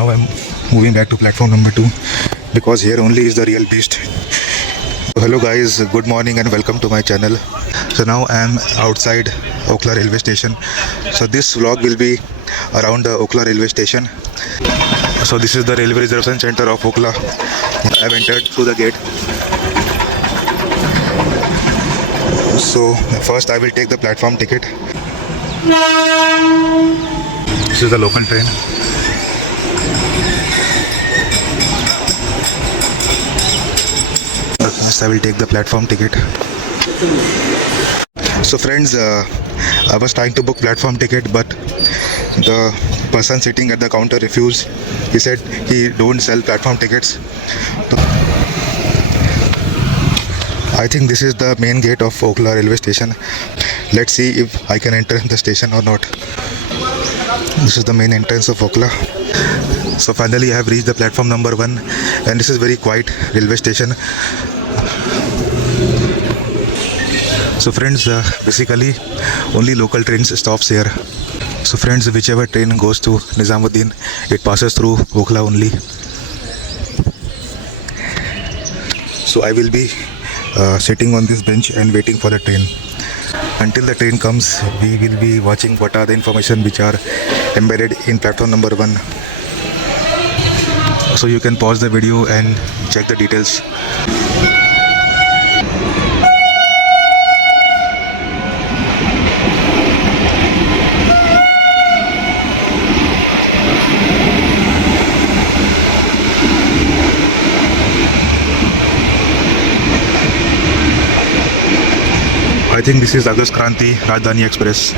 now I'm moving back to platform number 2 because here only is the real beast. So hello guys, good morning and welcome to my channel. So now I am outside Okhla Railway Station. So this vlog will be around the Okhla Railway Station. So this is the railway reservation center of Okhla. I have entered through the gate. So first I will take the platform ticket. This is the local train. First I will take the platform ticket. So friends, I was trying to book platform ticket, but the person sitting at the counter refused. He said he don't sell platform tickets. I think this is the main gate of Okhla Railway Station. Let's see if I can enter the station or not. This is the main entrance of Okhla. So finally I have reached the platform number 1 and this is very quiet railway station. So friends, basically only local trains stops here. So friends, whichever train goes to Nizamuddin, it passes through Okhla only. So I will be sitting on this bench and waiting for the train. Until the train comes, we will be watching what are the information which are embedded in platform number 1. So you can pause the video and check the details. I think this is August Kranti Rajdhani Express.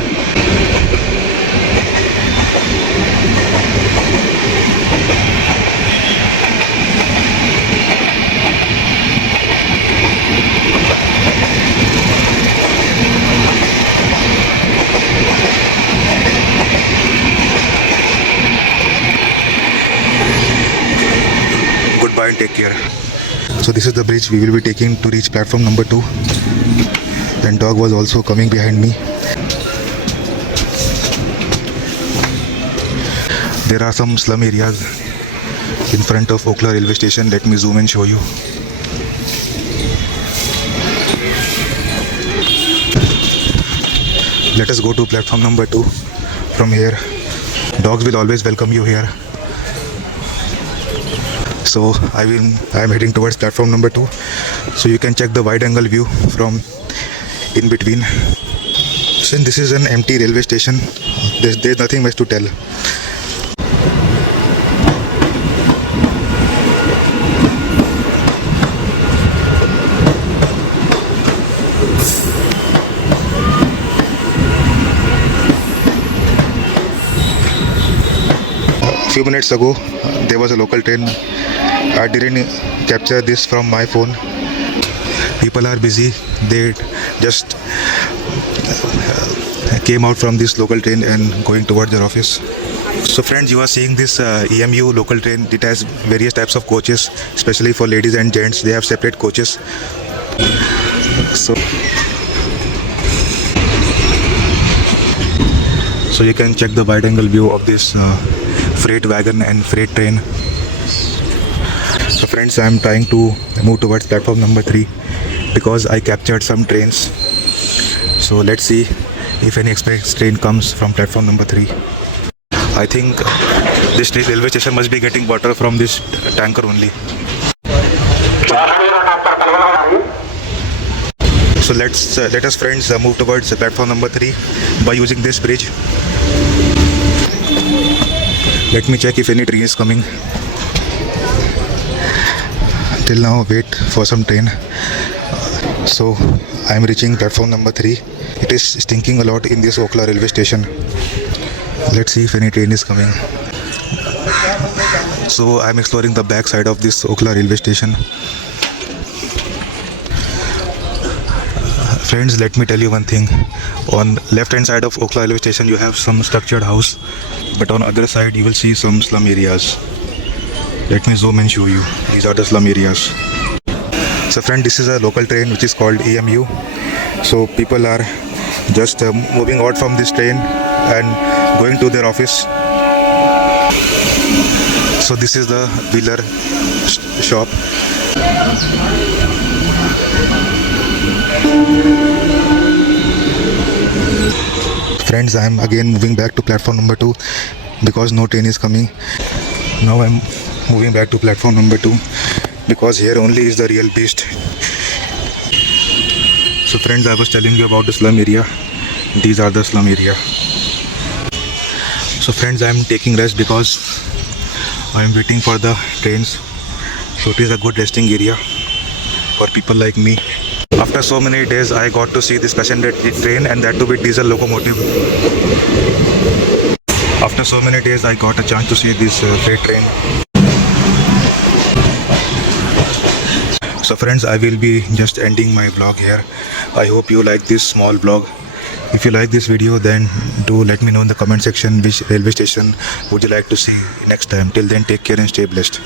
Goodbye and take care. So this is the bridge we will be taking to reach platform number 2. And dog was also coming behind me. There are some slum areas in front of Okhla Railway Station. Let me zoom and show you. Let us go to platform number 2 from here. Dogs will always welcome you here. So I am heading towards platform number 2. So you can check the wide angle view from in between. Since this is an empty railway station, there's nothing much to tell. A few minutes ago there was a local train. I didn't capture this from my phone. People are busy. They just came out from this local train and going towards their office. So friends, you are seeing this EMU local train. It has various types of coaches, especially for ladies and gents. They have separate coaches. So you can check the wide angle view of this freight wagon and freight train. So friends, I am trying to move towards platform number 3 because I captured some trains. So let's see if any express train comes from platform number 3. I think this railway station must be getting water from this tanker only. So let us friends move towards platform number 3 by using this bridge. Let me check if any train is coming. Till now wait for some train. So I am reaching platform number 3. It is stinking a lot in this Okhla railway station. Let's see if any train is coming. So I am exploring the back side of this Okhla railway station. Friends, let me tell you one thing. On left hand side of Okhla railway station you have some structured house, but on other side you will see some slum areas. Let me zoom and show you. These are the slum areas. So friend, this is a local train which is called EMU. So people are just moving out from this train and going to their office. So this is the wheeler shop. Friends, I am again moving back to platform number 2 because no train is coming. Now I am moving back to platform number 2 because here only is the real beast. So friends, I was telling you about the slum area. These are the slum area. So friends, I am taking rest because I am waiting for the trains. So it is a good resting area for people like me. After so many days, I got to see this passenger train, and that too with diesel locomotive. After so many days, I got a chance to see this freight train. So friends, I will be just ending my vlog here. I hope you like this small vlog. If you like this video, then do let me know in the comment section which railway station would you like to see next time. Till then, take care and stay blessed.